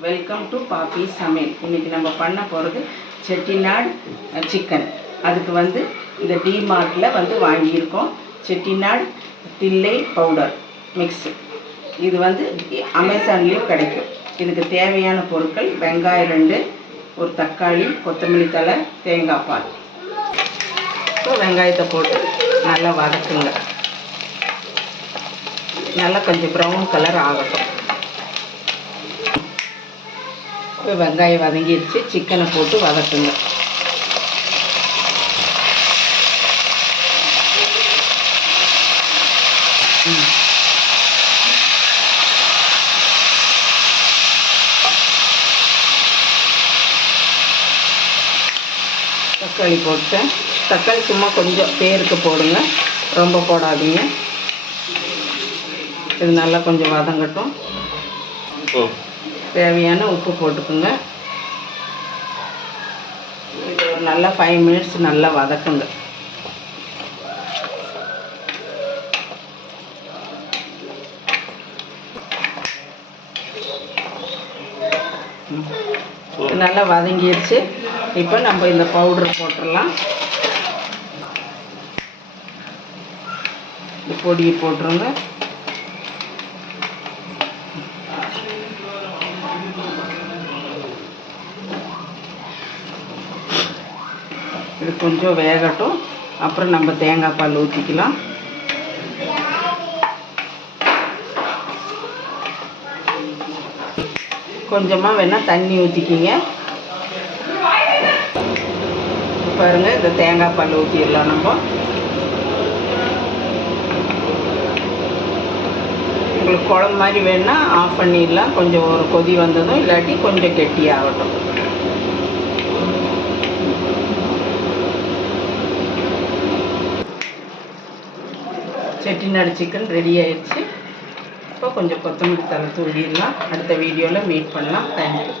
Welcome to பாப்பி சமையல் இன்றைக்கி நம்ம பண்ண போகிறது செட்டிநாடு சிக்கன் அதுக்கு வந்து இந்த டிமார்ட்டில் வந்து வாங்கியிருக்கோம் செட்டிநாடு தில்லை பவுடர் மிக்ஸு இது வந்து அமேசான்லேயும் கிடைக்கும். இதுக்கு தேவையான பொருட்கள் வெங்காயம் ரெண்டு ஒரு தக்காளி கொத்தமல்லி தழை தேங்காய் பால். இப்போ வெங்காயத்தை போட்டு நல்லா வதக்குங்க. நல்லா கொஞ்சம் ப்ரௌன் கலர் ஆகட்டும். இப்போ வெங்காயம் வதங்கிடுச்சு சிக்கனை போட்டு வதக்குங்க. தக்காளி போட்டேன். தக்காளி சும்மா கொஞ்சம் பேருக்கு போடுங்க. ரொம்ப போடாதீங்க. இது நல்லா கொஞ்சம் வதங்கட்டும். தேவையான உப்பு போட்டுக்குங்க. இது ஒரு நல்லா ஃபைவ் மினிட்ஸ் நல்லா வதக்குங்க. நல்லா வதங்கிடுச்சு இப்போ நம்ம இந்த பவுடர் போட்டுடலாம் இந்த பொடியை போட்டுருங்க. இது கொஞ்சம் வேகட்டும். அப்புறம் நம்ம தேங்காய் பால் ஊற்றிக்கலாம் கொஞ்சமாக வேணால் தண்ணி ஊற்றிக்கிங்க பாருங்கள் இந்த தேங்காய் பால் ஊற்றிடலாம் நம்ம. உங்களுக்கு குழம்பு மாதிரி வேணுன்னா ஆஃப் பண்ணிடலாம். கொஞ்சம் ஒரு கொதி வந்ததும் இல்லாட்டி கொஞ்சம் கெட்டியாகட்டும் செட்டிநாடு சிக்கன் ரெடி ஆயிடுச்சு. இப்போ கொஞ்சம் கொத்தமல்லி தலை தூவிடலாம். அடுத்த வீடியோவில் மீட் பண்ணலாம். தேங்க்யூ